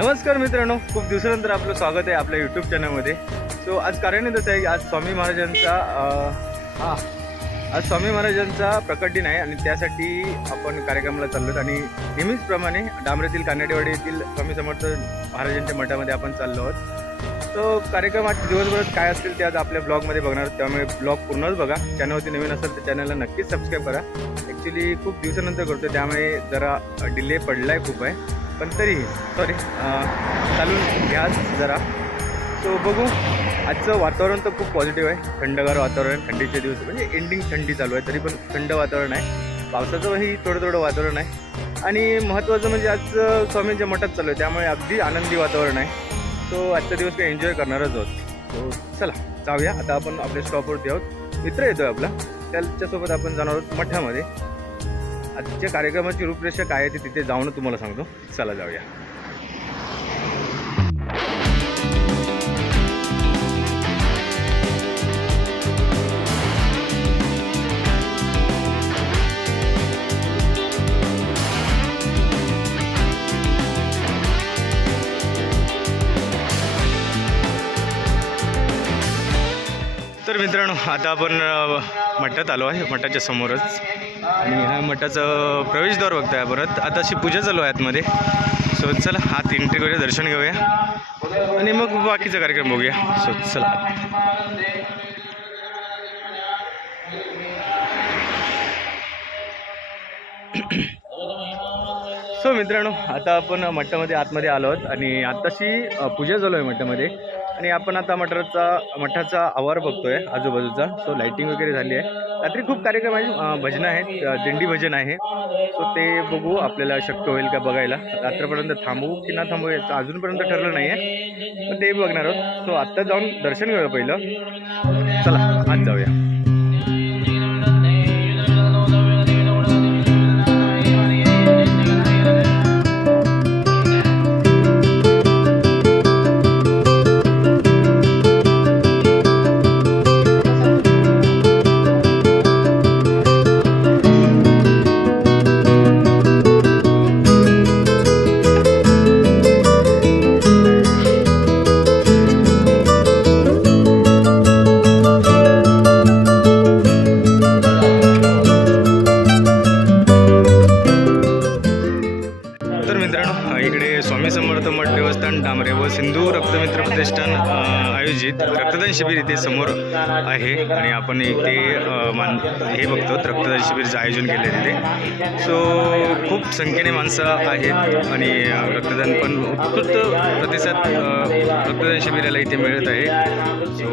नमस्कार मित्रांनो, खूप दिवसानंतर आपलं स्वागत आहे आपल्या यूट्यूब चॅनलमध्ये. सो आज कारण असं आहे की आज स्वामी महाराजांचा प्रकट दिन आहे आणि त्यासाठी आपण कार्यक्रमाला चाललो आणि नेहमीचप्रमाणे डांबरेतील कानडेवाडी येथील स्वामी समर्थ महाराजांच्या मठामध्ये आपण चाललो आहोत. तो कार्यक्रम आज दिवसभरात काय असतील ते आज आपल्या ब्लॉगमध्ये बघणार आहोत, त्यामुळे ब्लॉग पूर्णच बघा. चॅनलवरती नवीन असेल तर चॅनलला नक्कीच सबस्क्राईब करा. ॲक्च्युली खूप दिवसानंतर करतो त्यामुळे जरा डिले पडला आहे खूप आहे, पण तरीही चालून घ्या जरा. सो बघू. आजचं वातावरण तर खूप पॉझिटिव्ह आहे, थंडगार वातावरण. थंडीचे दिवस म्हणजे एंडिंग थंडी चालू आहे, तरी पण थंड वातावरण आहे. पावसाचंही थोडं वातावरण आहे आणि महत्त्वाचं म्हणजे आज स्वामींच्या मठात चालू आहे, त्यामुळे अगदी आनंदी वातावरण आहे. सो आजचा दिवस काही एन्जॉय करणारच आहोत. सो चला जाऊया. आता आपण आपल्या स्टॉपवरती आहोत. मित्र येतो आहे आपला, त्याच्यासोबत आपण जाणार आहोत मठामध्ये. आजच्या कार्यक्रमाची रूपरेषा काय आहे ते तिथे जाऊन तुम्हाला सांगतो. चला जाऊया. तर मित्रांनो, आता आपण मठात आलो आहे, मठाच्या समोरच. आणि ह्या मठाचं प्रवेशद्वार बघताय परत. आता अशी पूजा चालू आहे आतमध्ये. सो चला आत एंट्री करूया, दर्शन घेऊया आणि मग बाकीचा कार्यक्रम बघूया. सो चला. सो मित्रांनो, आता आपण मठामध्ये आतमध्ये आलो आहोत आणि आत्ताशी पूजा चालू आहे मठामध्ये. आणि आपण आता मठाचा आवार बघतोय आजूबाजूचा. सो लाईटिंग वगैरे झाली आहे. रात्री खूप कार्यक्रम आहे, भजनं आहेत, दिंडी भजन आहे. सो ते बघू, आपल्याला शक्य होईल का बघायला. रात्रपर्यंत थांबू की ना थांबू याचं अजूनपर्यंत ठरलं नाही आहे, पण ते बघणार आहोत. सो आत्ता जाऊन दर्शन घेऊया पहिलं. चला आत जाऊया. इकडे स्वामी समर्थ मठ देवस्थान डांबरे व सिंधू रक्तमित्र प्रतिष्ठान आयोजित रक्तदान शिबिर इथे समोर आहे आणि आपण इथे हे बघतो रक्तदान शिबिरचं आयोजन केलं आहे तिथे. सो खूप संख्येने माणसं आहेत आणि रक्तदान पण उत्कृष्ट प्रतिसाद रक्तदान शिबिराला इथे मिळत आहे. सो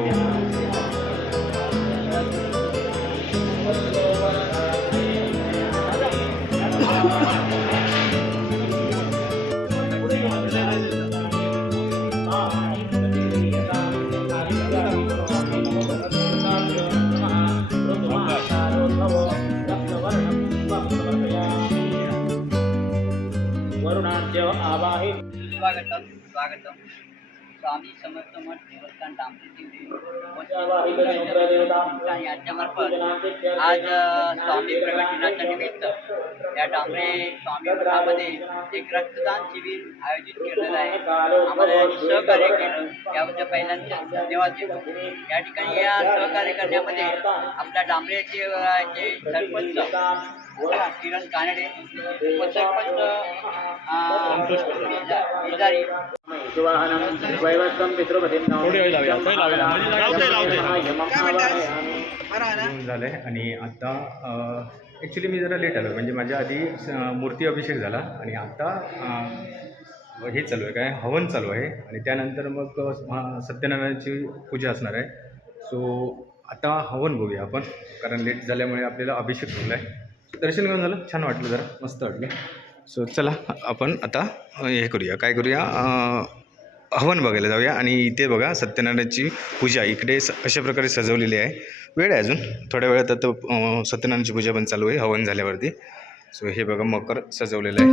स्वागतम. स्वामी समर्थ मठ देवस्थान डांबरे याच्यामार्फत आज स्वामी प्रकट दिनाच्या निमित्त या डांबरे स्वामी मठामध्ये एक रक्तदान शिबिर आयोजित केलेलं आहे. आम्हाला सहकार्य केलं याबद्दल पहिल्यांदा धन्यवाद देतो. या ठिकाणी या सहकार्य करण्यामध्ये आपल्या डांबरेचे सरपंच किरण कानडे, उपसरपंच विजारी झालंय. आणि आता ॲक्च्युली मी जरा लेट आलो, म्हणजे माझ्या आधी मूर्ती अभिषेक झाला आणि आता हे चालू आहे, काय हवन चालू आहे आणि त्यानंतर मग सत्यनारायणाची पूजा असणार आहे. सो आता हवन बघूया आपण, कारण लेट झाल्यामुळे आपल्याला अभिषेक झाला आहे. दर्शन घेऊन झालं, छान वाटलं, जरा मस्त वाटलं. सो चला आपण आता हे करूया, काय करूया, हवन बघायला जाऊया. आणि इथे बघा सत्यनारायणाची पूजा इकडे अशा प्रकारे सजवलेली आहे. वेळ आहे अजून, थोड्या वेळात आता सत्यनारायणाची पूजा पण चालू आहे हवन झाल्यावरती. सो हे बघा मकर सजवलेलं आहे.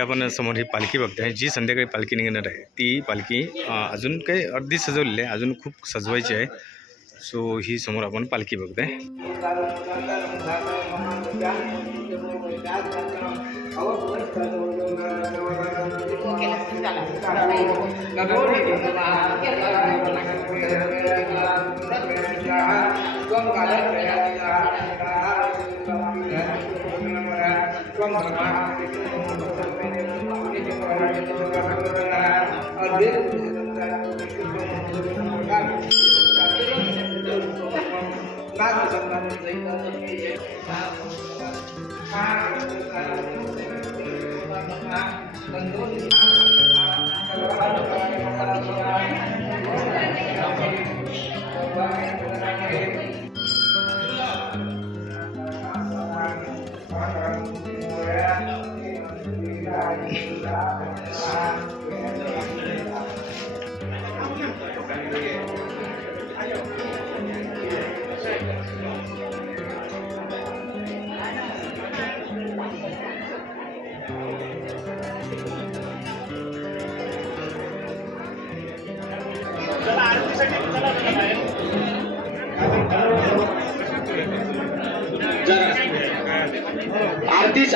जी आपण समोर ही पालखी बघताय, जी संध्याकाळी पालखी निघणार आहे ती पालखी अजून काही अर्धी सजवलेली आहे, अजून खूप सजवायची आहे. सो ही समोर आपण पालखी बघताय.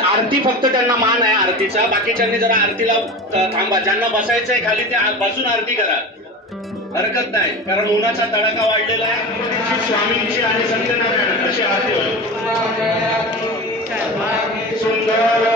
आरती फक्त त्यांना मान आहे आरतीचा. बाकीच्यांनी जरा आरतीला थांबा. ज्यांना बसायचंय खाली ते बसून आरती करा, हरकत नाही, कारण उन्हाचा तडाखा वाढलेला आहे. स्वामींची आणि सत्यनारायण अशी आरती होईल. सुंदर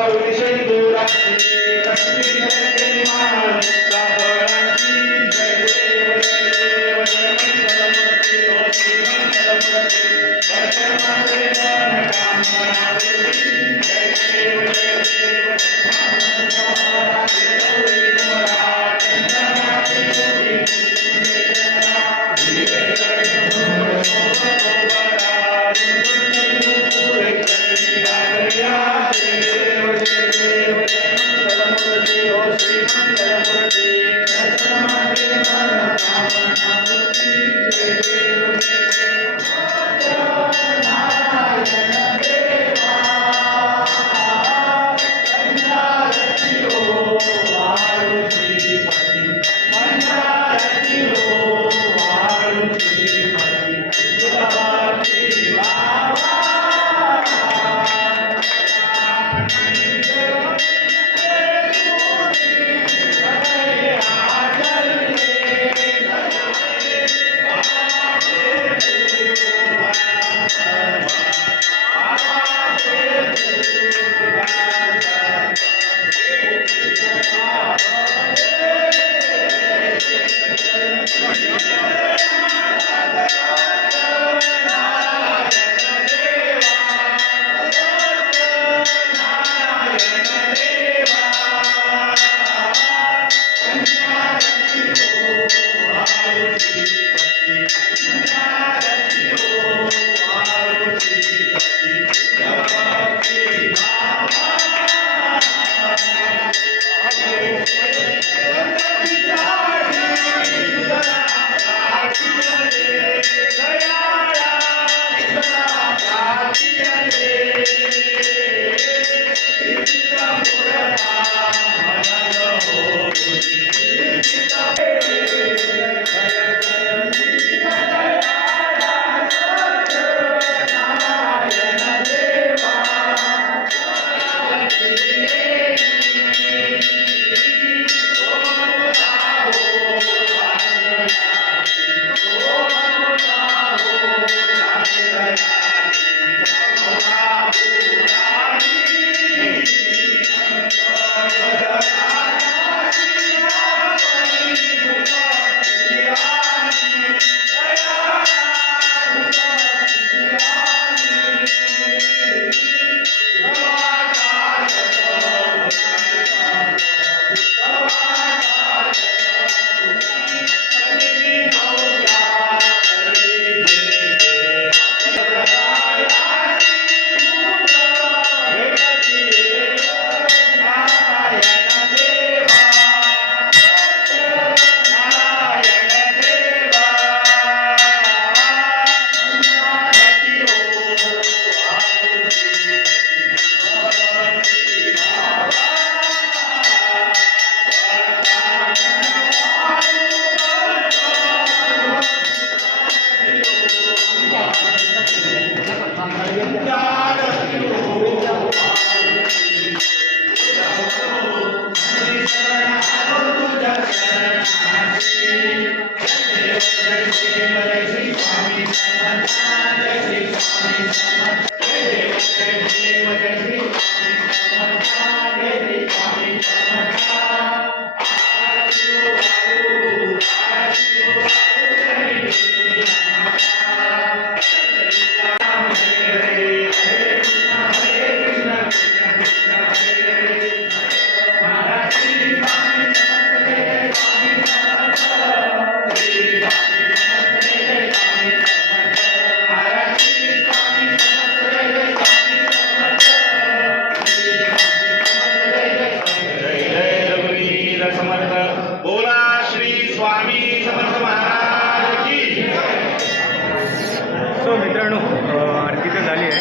सो मित्रांनो, आरती तर झाली आहे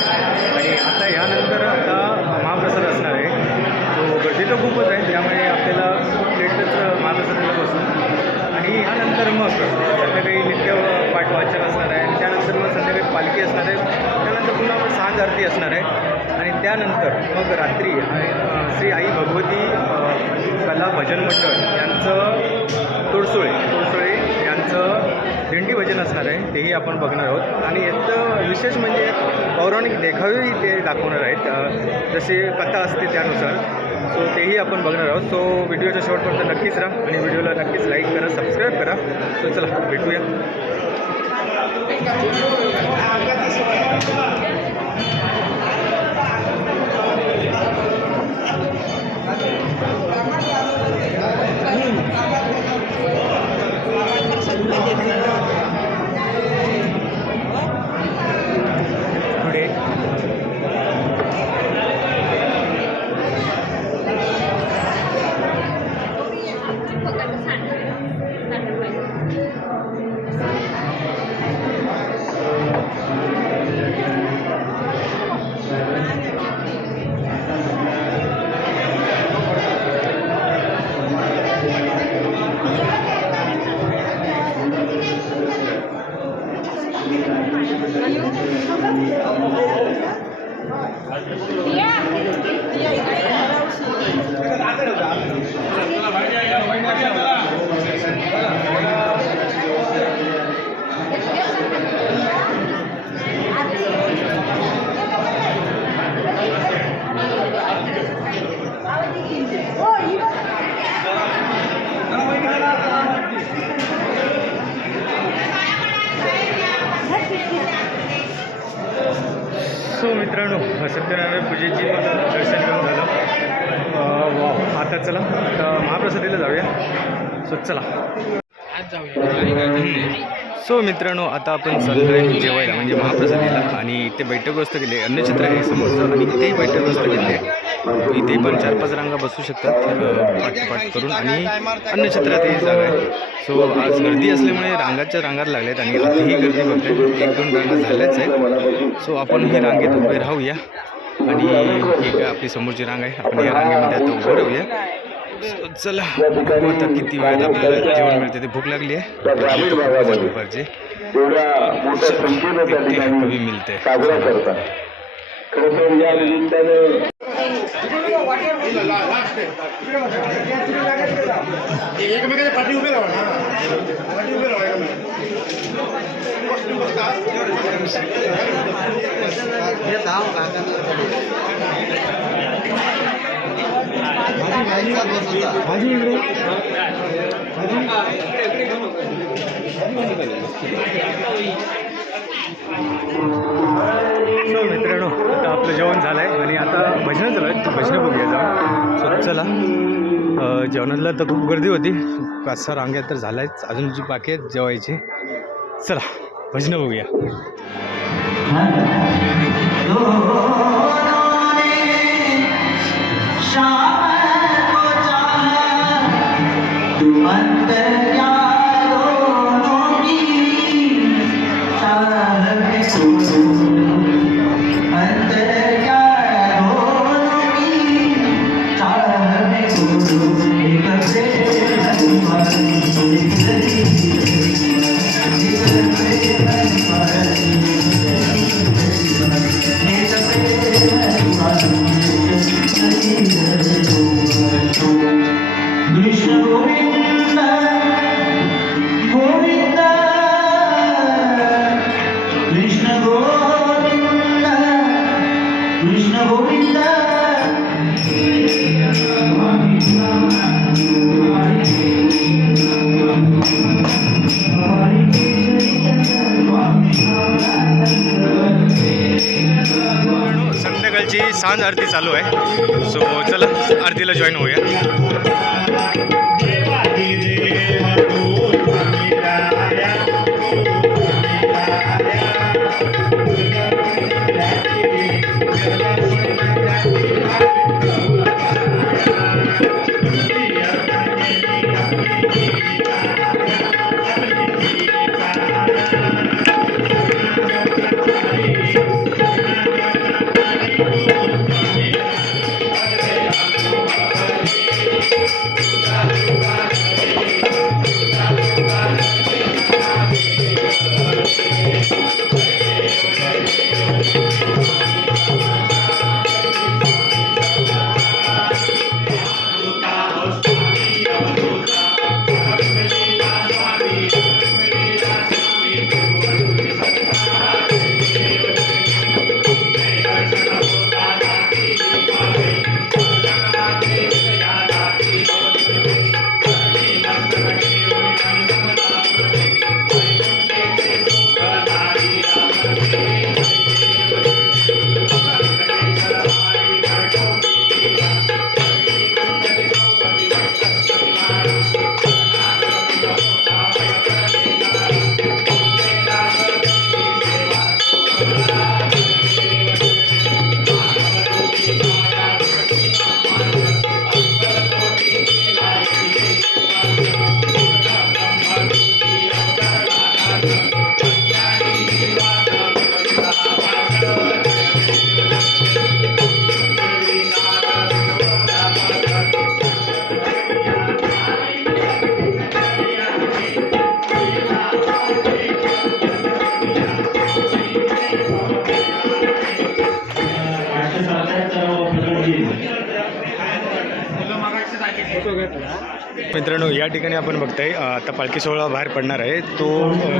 आणि आता यानंतर आता महाप्रसाद असणार आहे. सो गर्दी तर खूपच आहे, त्यामुळे आपल्याला प्लेटच महाप्रसादाला बसून आणि ह्यानंतर मग संध्याकाळी नित्य पाठ वाचन असणार आहे आणि त्यानंतर मग संध्याकाळी पालखी असणार आहे. त्यानंतर पुन्हा मग सांज आरती असणार आहे आणि त्यानंतर मग रात्री श्री आई भगवती कला भजन मंडळ यांचं तोडसोळे यांचं दिंडी भजन असणार आहे, तेही आपण बघणार आहोत. आणि याचं विशेष म्हणजे पौराणिक देखावेही ते दाखवणार आहेत, जसे कथा असते त्यानुसार. सो तेही आपण बघणार आहोत. सो व्हिडिओच्या शेवटपर्यंत नक्कीच राहा आणि व्हिडिओला नक्कीच लाईक करा, सबस्क्राईब करा. सो चला भेटूया. पुढे सो मित्रांनो, सत्यनारायण पूजेची माझं दर्शन घेऊन झालं. वा, आता चला आता महाप्रसादीला जाऊया. सो चला आज जाऊया. सो मित्रांनो, आता आपण चाललो आहे जेवायला म्हणजे महाप्रसादीला आणि इथे बैठक व्यवस्था केली आहे. अन्नछत्र आहे समोरचं आणि इथेही बैठक व्यवस्था केली आहे. इथे पण 4-5 रांगा बसू शकतात पाठ करून आणि अन्नछत्रातही जागा आहे. सो आज गर्दी असल्यामुळे रांगाच्या रांगात लागल्यात आणि आताही गर्दी बघते. 1-2 रांगा झाल्याच आहेत. सो आपण ही रांगेत उभे राहूया आणि ही काय आपली समोरची रांग आहे, आपण या रांगेमध्ये आता उभं राहूया. चला बघू आता किती वेळात आपल्याला जेवण मिळते. ते भूक लागली आहे दुपारची, कमी मिळते. एकमेकाच्या पाठी उभे राहा सो मित्रांनो, आता आपलं जेवण झालं आहे आणि आता भजनं चालू आहेत. भजनं बघूया जाऊन. सो चला, जेवणाला तर खूप गर्दी होती. 5-6 रांग्या तर झाल्या आहेत, अजून जी बाकी आहेत जेवायची. चला भजनं बघूया. कृष्ण गोविंद गोविंद कृष्ण गोविंद कृष्ण गोविंद संध्याकाळची सांज आरती चालू आहे. सो चला आरतीला जॉईन होऊया. मित्रांनो, या ठिकाणी आपण बघताय आता पालखी सोहळा बाहेर पडणार आहे. तो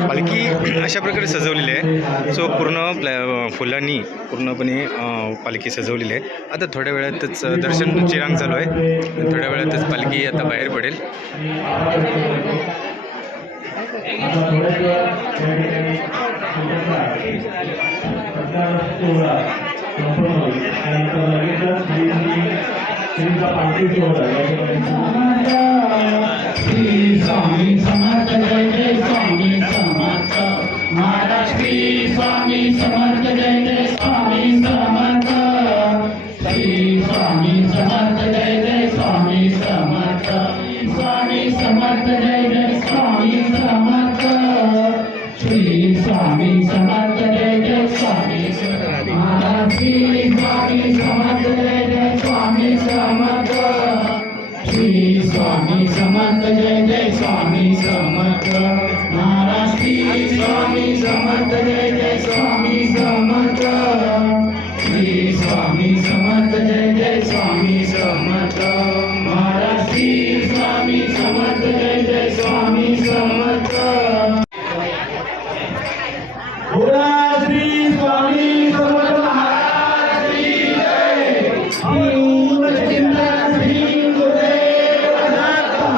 पालखी अशा प्रकारे सजवलेली आहे. सो पूर्ण फुलांनी पूर्णपणे पालखी सजवलेली आहे. आता थोड्या वेळातच दर्शनची रांग चालू आहे. थोड्या वेळातच पालखी आता बाहेर पडेल. स्वामी समर्थ जय जय स्वामी समर्थ महाराज श्री स्वामी समर्थ जय जय स्वामी समर्थ श्री स्वामी समर्थ जय जय स्वामी समर्थ स्वामी समर्थ जय जय स्वामी समर्थ श्री स्वामी समर्थ जय जय स्वामी समर्थ महाराज श्री स्वामी समर्थ जय जय स्वामी समर्थ श्री स्वामी समर्थ जय जय स्वामी समर्थ महाराज श्री स्वामी समर्थ जय जय स्वामी समर्थ श्री स्वामी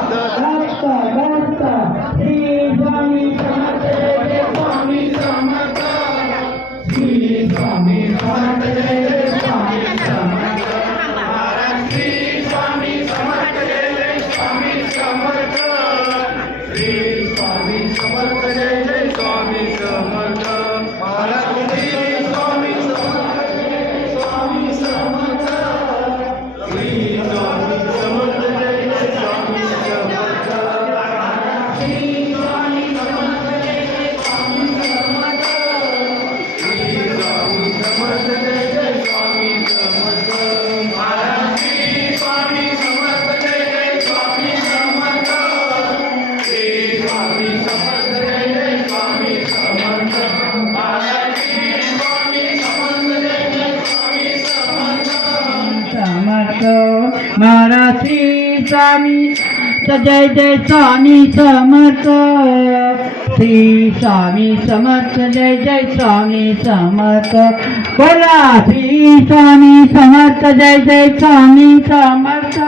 समर्थ जय जय स्वामी समर्थ महाराज श्री स्वामी समर्थ जय जय स्वामी समर्थ श्री स्वामी समर्थ महाराज की जय. जय जय स्वामी जय जय स्वामी समर्थ श्री स्वामी समर्थ जय जय स्वामी समर्थ बोला श्री स्वामी समर्थ जय जय स्वामी समर्थ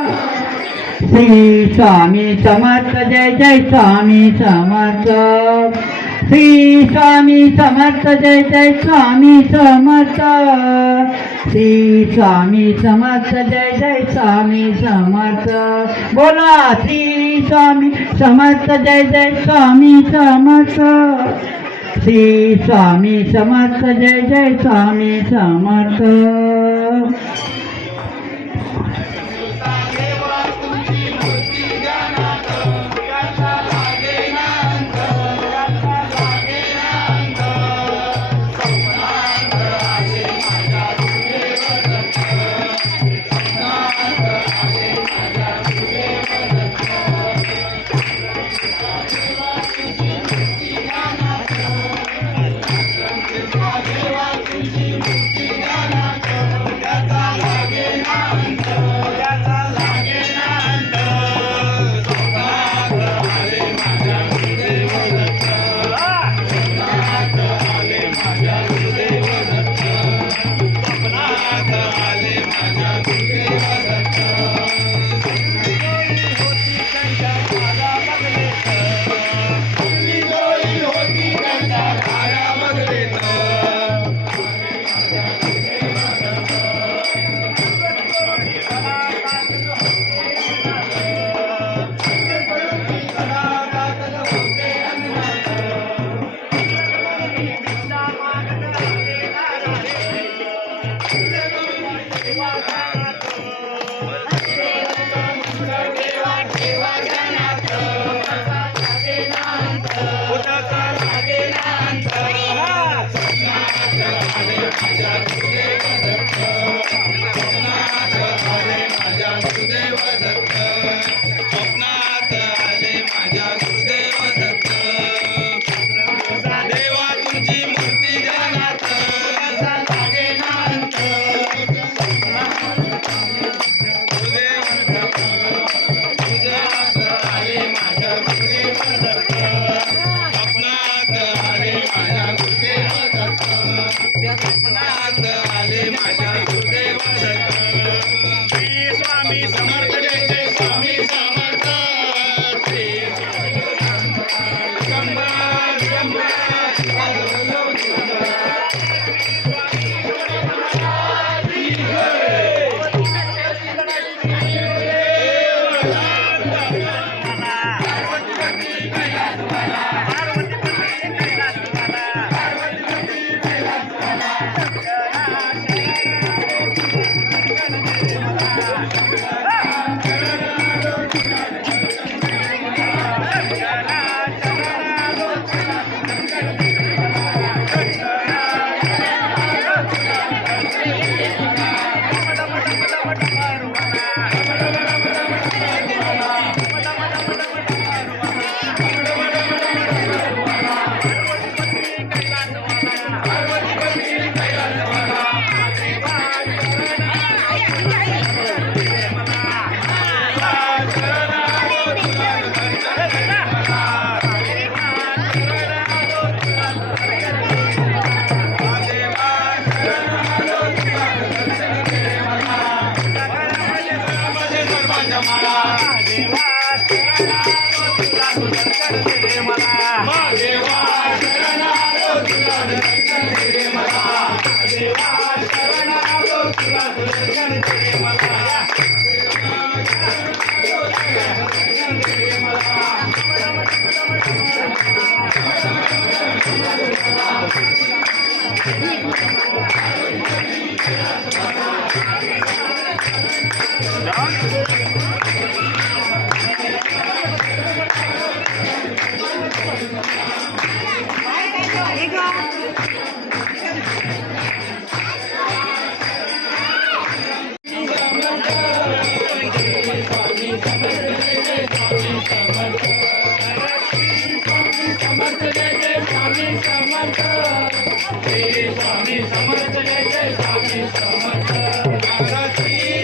श्री स्वामी समर्थ जय जय स्वामी समर्थ श्री स्वामी समर्थ जय जय स्वामी समर्थ श्री स्वामी समर्थ जय जय स्वामी समर्थ बोला श्री स्वामी समर्थ जय जय स्वामी समर्थ श्री स्वामी समर्थ जय जय स्वामी समर्थ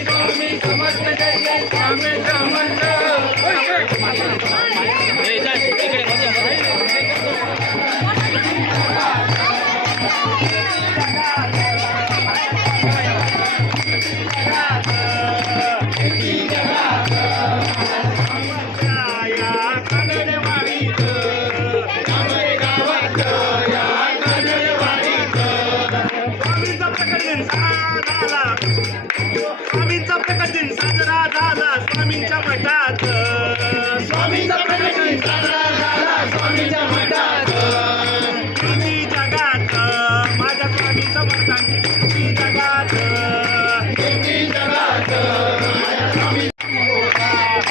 स्वामी समर्थ जय जय स्वामी समर्थ झाला, स्वामींचा प्रकट दिन साजरा झाला स्वामींच्या मठात, स्वामींचा प्रकट दिन साजरा झाला स्वामींच्या मठात. कीर्ती जगात माझ्या स्वामी समर्थांची कीर्ती जगात, कीर्ती जगात माझ्या स्वामी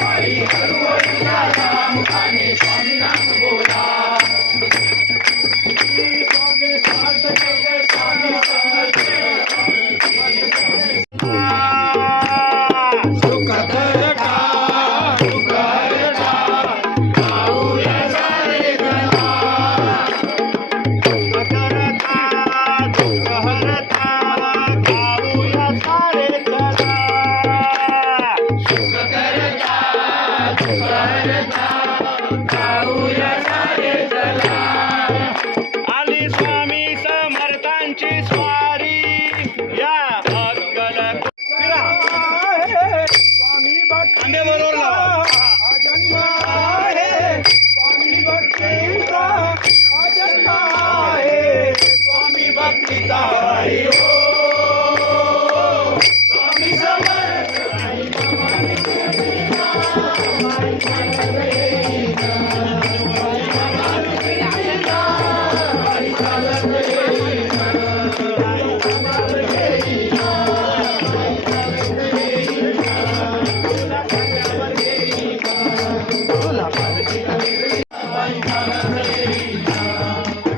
हरी हरी बोला मुखाने स्वामी नाम बोला. स्वामी समर्थ जय जय स्वामी समर्थ. सुख करता सुख हरता गाऊया सारे गणा, सुख करता सुख हरता गाऊया सारे गणा, सुख करता सुख हरता गाऊया सारे गणा. आली स्वामी समर्थांची स्वारी या अक्कल स्वामी भक्ती बरोबर जन्म आहे, स्वामी भक्तीचा जन्म आहे, स्वामी भक्तीचा हरी हो स्वामी समर्थ.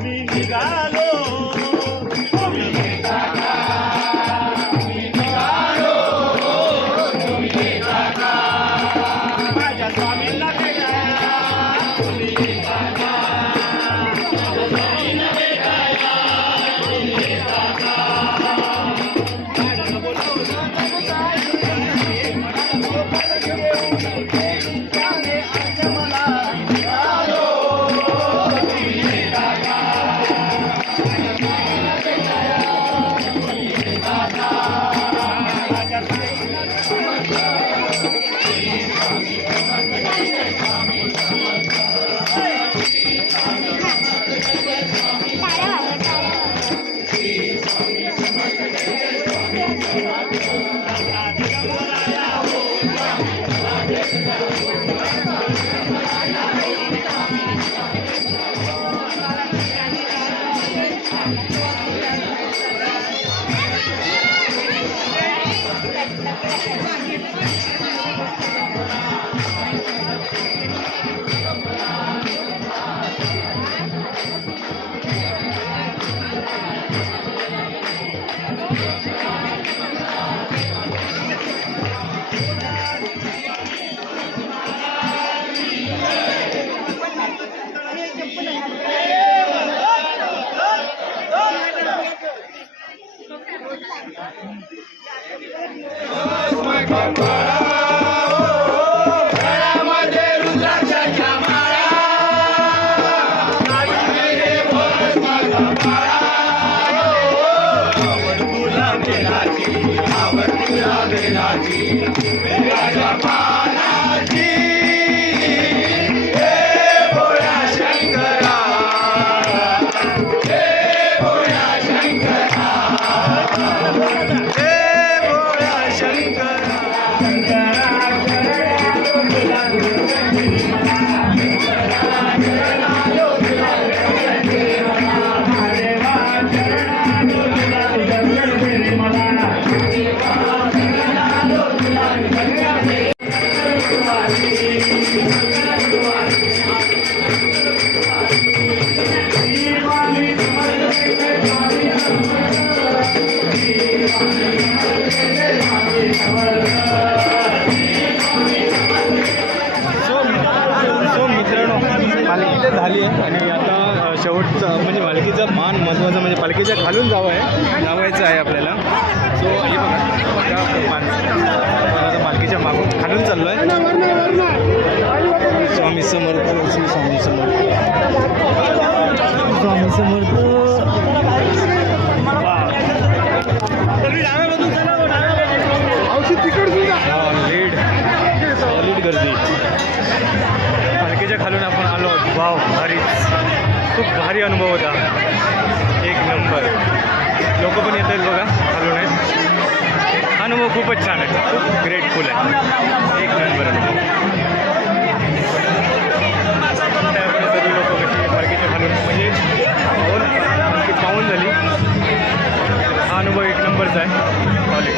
मी निघालो तुम्ही येता का, मी निघालो तुम्ही येता का, माझ्या स्वामींना भेटायला तुम्ही येता का, माझ्या स्वामींना भेटायला तुम्ही येता का. मनाला बोलावलं तर काय मनाला बोलावलं घेऊन त्याने आज मला निघालो तुम्ही येता का, गळ्यामध्ये रुद्राक्षाच्या माळा, नाकामध्ये भस्माचा माळा, आवड तुला बेलाची, आवड तुला बेलाची, बेलाच्या पानाची, हे भोळ्या शंकरा, हे भोळ्या शंकरा, हे भोळ्या शंकरा. पालखी तर झाली आहे आणि आता शेवटचं म्हणजे पालखीचं मान महत्त्वाचं म्हणजे पालखीच्या खालून जावायचं आहे आपल्याला. सो हे बघा आता पालखीच्या मागून खालून चाललो आहे. स्वामी समर्थ, श्री स्वामी समर्थ, स्वामी समर्थ. सॉलिड गर्दी. पालखीच्या खालून आपण आलो. वाव, भारीच, खूप भारी अनुभव होता, एक नंबर. लोक पण येत आहेत बघा, खालून आहेत. अनुभव खूपच छान आहे, खूप ग्रेटफुल आहे, एक नंबर अनुभव. त्यामुळे सर्व लोक कशी पालखीच्या खालून म्हणजे पाहून झाली. हा अनुभव एक नंबरचा आहे. सॉलिड.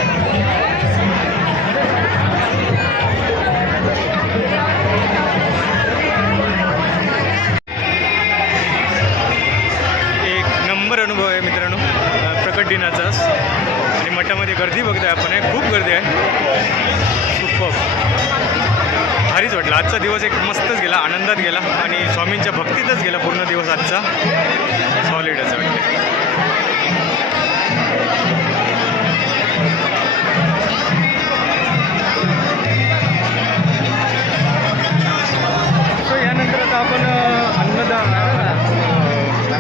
अनुभव आहे मित्रांनो प्रकट दिनाचाच. आणि मठामध्ये गर्दी बघताय आपण आहे, खूप गर्दी आहे. सुपर भारीच वाटलं. आजचा दिवस एक मस्तच गेला, आनंदात गेला आणि स्वामींच्या भक्तीतच गेला पूर्ण दिवस आजचा. सॉलिड असं वाटतं. सो यानंतर आता आपण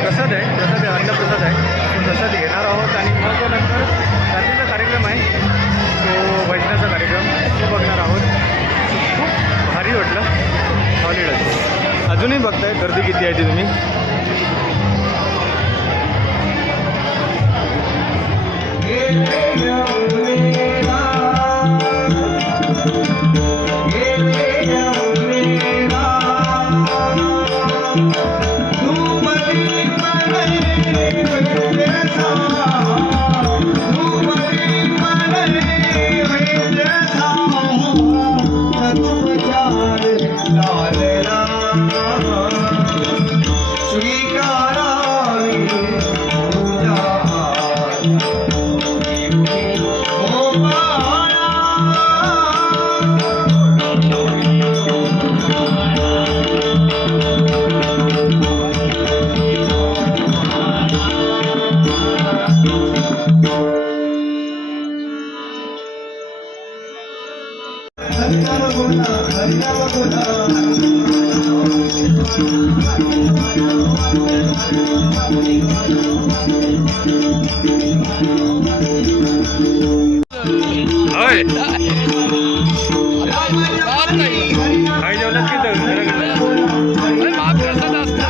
प्रसाद आहे, अन्नप्रसाद आहे, तो प्रसाद घेणार आहोत. आणि मग नंतर रात्रीचा कार्यक्रम आहे, तो भजनाचा कार्यक्रम, तो बघणार आहोत. खूप भारी वाटलं, सॉलिडच. अजूनही बघताय गर्दी किती आहे ती तुम्ही. होय काय जेवलास की महाप्रसाद असतात.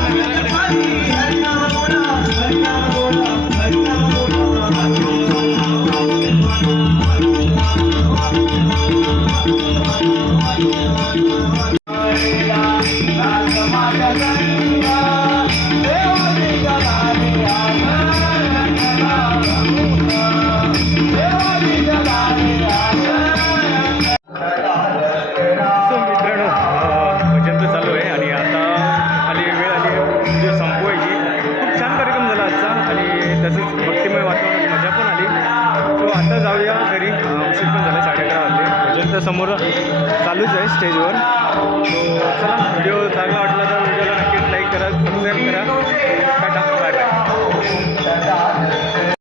आता जाऊया घरी, उशीर पण झाला, 11:30 वाजले. भजन तर समोर चालूच आहे स्टेजवर. तो चला, व्हिडिओ चांगला वाटला तर व्हिडिओला नक्कीच लाईक करा, सबस्क्राईब करा.